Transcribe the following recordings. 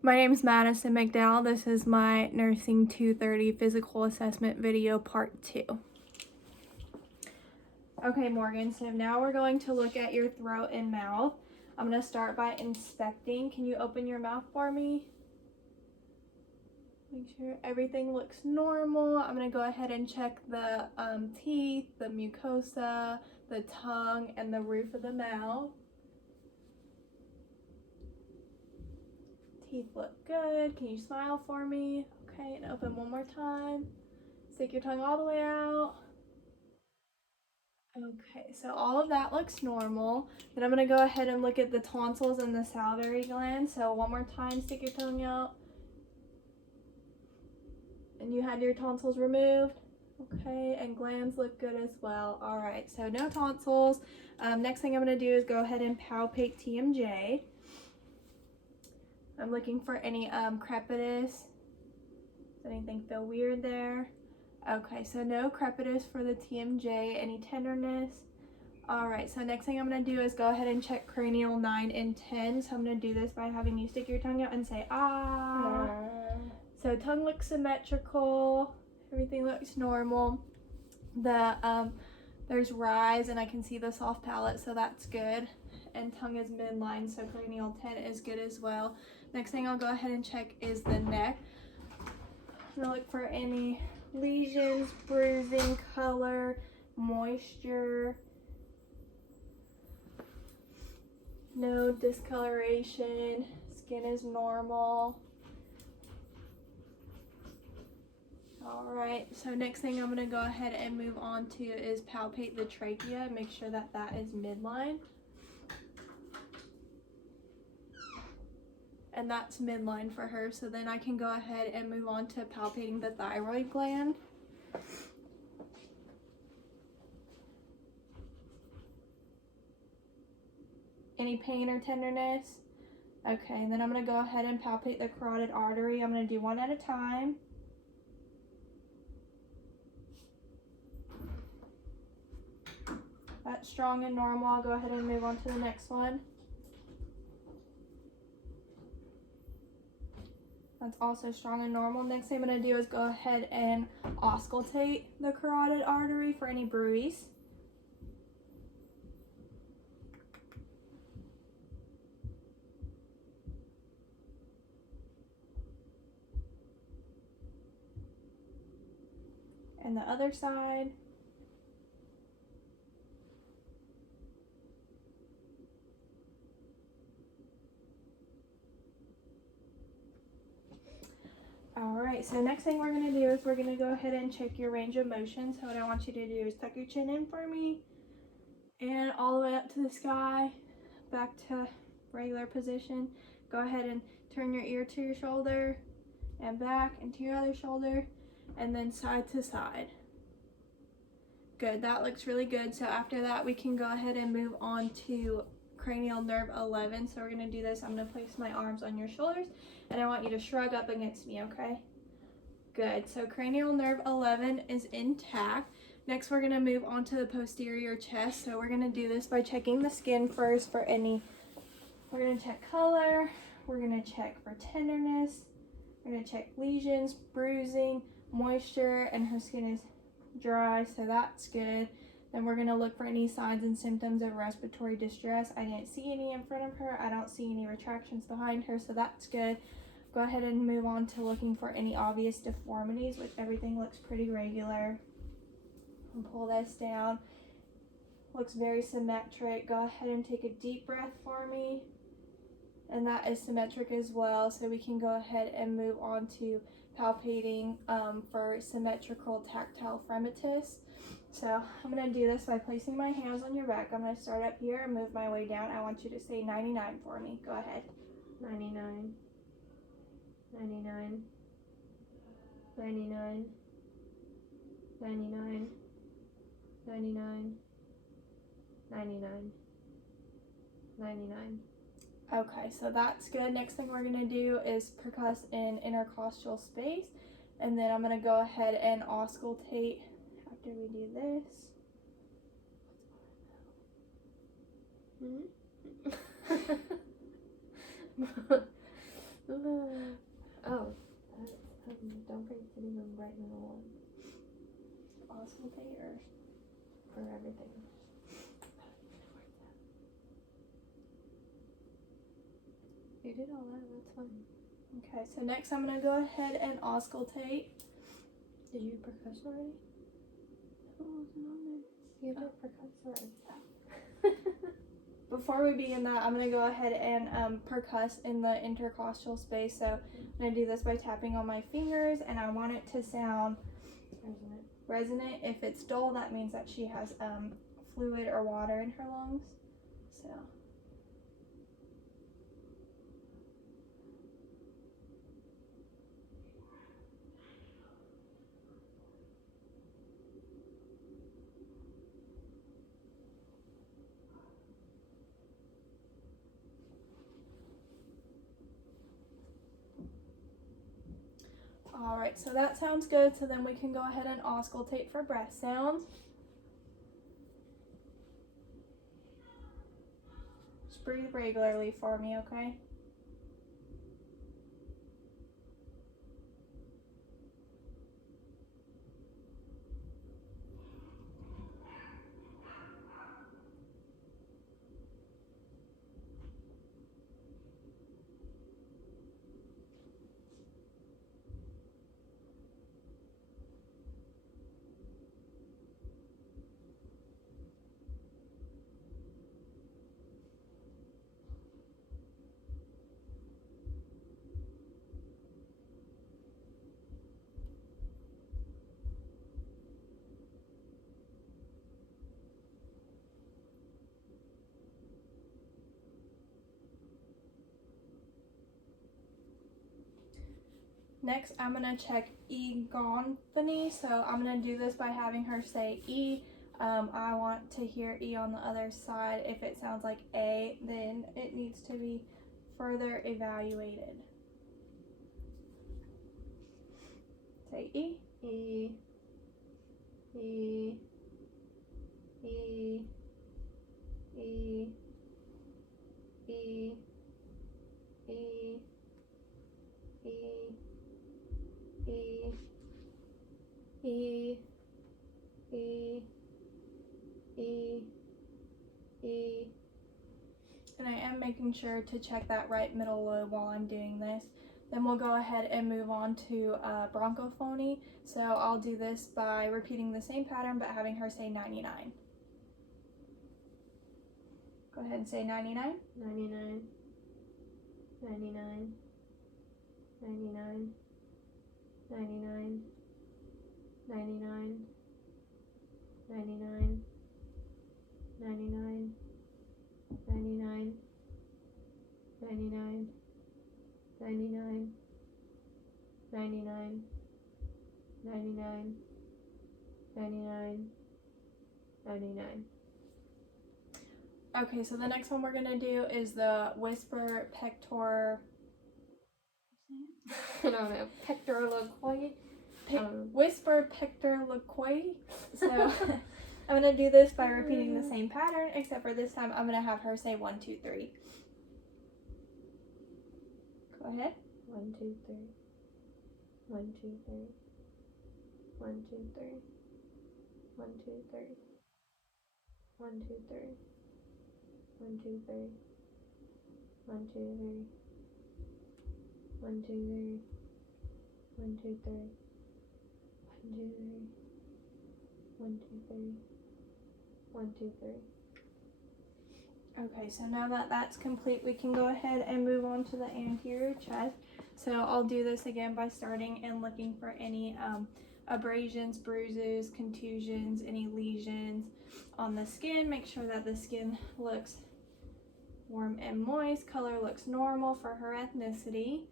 My name is Madison McDowell. This is my Nursing 230 Physical Assessment video part 2. Okay, Morgan, so now we're going to look at your throat and mouth. I'm going to start by inspecting. Can you open your mouth for me? Make sure everything looks normal. I'm going to go ahead and check the teeth, the mucosa, the tongue, and the roof of the mouth. Teeth look good. Can you smile for me? Okay, and open one more time. Stick your tongue all the way out. Okay, so all of that looks normal. Then I'm going to go ahead and look at the tonsils and the salivary gland. So one more time, stick your tongue out. And you had your tonsils removed. Okay, and glands look good as well. All right, so no tonsils. Next thing I'm going to do is go ahead and palpate TMJ. I'm looking for any crepitus. Does anything feel weird there? Okay, so no crepitus for the TMJ. Any tenderness? All right, so next thing I'm going to do is go ahead and check cranial 9 and 10. So I'm going to do this by having you stick your tongue out and say, ah. So tongue looks symmetrical. Everything looks normal. There's rise, and I can see the soft palate, so that's good. And tongue is midline, so cranial 10 is good as well. Next thing I'll go ahead and check is the neck. I'm gonna look for any lesions, bruising, color, moisture. No discoloration. Skin is normal. All right, so next thing I'm gonna go ahead and move on to is palpate the trachea and make sure that that is midline. And that's midline for her, so then I can go ahead and move on to palpating the thyroid gland. Any pain or tenderness? Okay, and then I'm going to go ahead and palpate the carotid artery. I'm going to do one at a time. That's strong and normal. I'll go ahead and move on to the next one. That's also strong and normal. Next thing I'm going to do is go ahead and auscultate the carotid artery for any bruise. And the other side. Alright, so next thing we're going to do is we're going to go ahead and check your range of motion. So what I want you to do is tuck your chin in for me and all the way up to the sky, back to regular position. Go ahead and turn your ear to your shoulder and back into your other shoulder and then side to side. Good, that looks really good. So after that we can go ahead and move on to cranial nerve 11. So we're going to do this. I'm going to place my arms on your shoulders and I want you to shrug up against me, okay? Good, so cranial nerve 11 is intact. Next we're going to move on to the posterior chest. So we're going to do this by checking the skin first for any, we're going to check color, we're going to check for tenderness, we're going to check lesions, bruising, moisture, and her skin is dry, so that's good. Then we're going to look for any signs and symptoms of respiratory distress. I didn't see any in front of her. I don't see any retractions behind her, so that's good. Go ahead and move on to looking for any obvious deformities, which everything looks pretty regular. And pull this down. Looks very symmetric. Go ahead and take a deep breath for me. And that is symmetric as well, so we can go ahead and move on to palpating for symmetrical tactile fremitus. So I'm going to do this by placing my hands on your back. I'm going to start up here and move my way down. I want you to say 99 for me. Go ahead. 99, 99, 99, 99, 99, 99, 99. Okay, so that's good. Next thing we're going to do is percuss in intercostal space. And then I'm going to go ahead and auscultate after we do this. right middle one. Auscultate or? For everything. You did all that, that's fine. Okay, so next I'm gonna go ahead and auscultate. Did you percuss already? Oh, it wasn't on there. You did percuss already. Before we begin that, I'm going to go ahead and percuss in the intercostal space. So I'm going to do this by tapping on my fingers, and I want it to sound resonant. If it's dull, that means that she has fluid or water in her lungs. So. Alright, so that sounds good. So then we can go ahead and auscultate for breath sounds. Just breathe regularly for me, okay? Next, I'm going to check egonphony. So I'm going to do this by having her say E. I want to hear E on the other side. If it sounds like A, then it needs to be further evaluated. Say E. E. E. E. E. E. E. E. E, E, E, E, E. And I am making sure to check that right middle lobe while I'm doing this. Then we'll go ahead and move on to bronchophony. So I'll do this by repeating the same pattern but having her say 99. Go ahead and say 99. 99. 99. 99. 99, 99, 99, 99, 99, 99, 99, 99, 99, 99, 99. Okay, so the next one we're going to do is the whisper pector. I don't know, pectoraloquoid. Whisper pectoraloquoid. So I'm going to do this by repeating the same pattern, except for this time I'm going to have her say 1, 2, 3. Go ahead. 1, 2, 3. 1, 2, 3. 1, 2, 3. 1, 2, 3. 1, 2, 3. 1, 2, 3. 1, 2, 3. 1, 2, 3. 1, 2, 3. 1, 2, 3. 1, 2, 3. 1, 2, 3. Okay, so now that that's complete, we can go ahead and move on to the anterior chest. So I'll do this again by starting and looking for any abrasions, bruises, contusions, any lesions on the skin. Make sure that the skin looks warm and moist. Color looks normal for her ethnicity.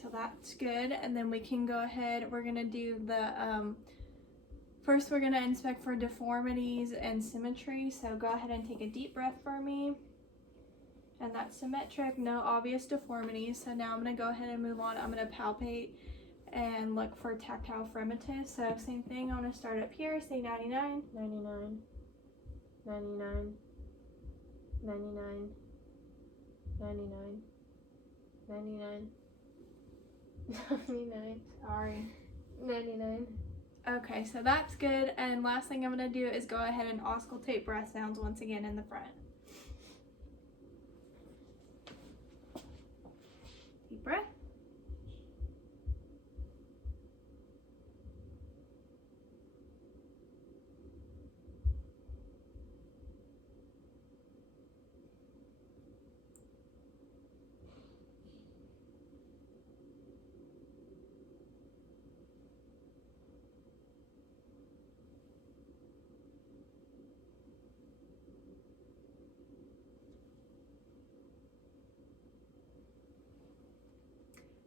So that's good. And then we can go ahead, we're gonna do the, first we're gonna inspect for deformities and symmetry. So go ahead and take a deep breath for me. And that's symmetric, no obvious deformities. So now I'm gonna go ahead and move on. I'm gonna palpate and look for tactile fremitus. So same thing, I'm gonna start up here, say 99. 99. 99. 99. 99. 99. 99. Sorry. 99. Okay, so that's good. And last thing I'm going to do is go ahead and auscultate breath sounds once again in the front. Deep breath.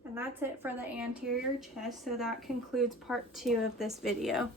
And that's it for the anterior chest. So that concludes part 2 of this video.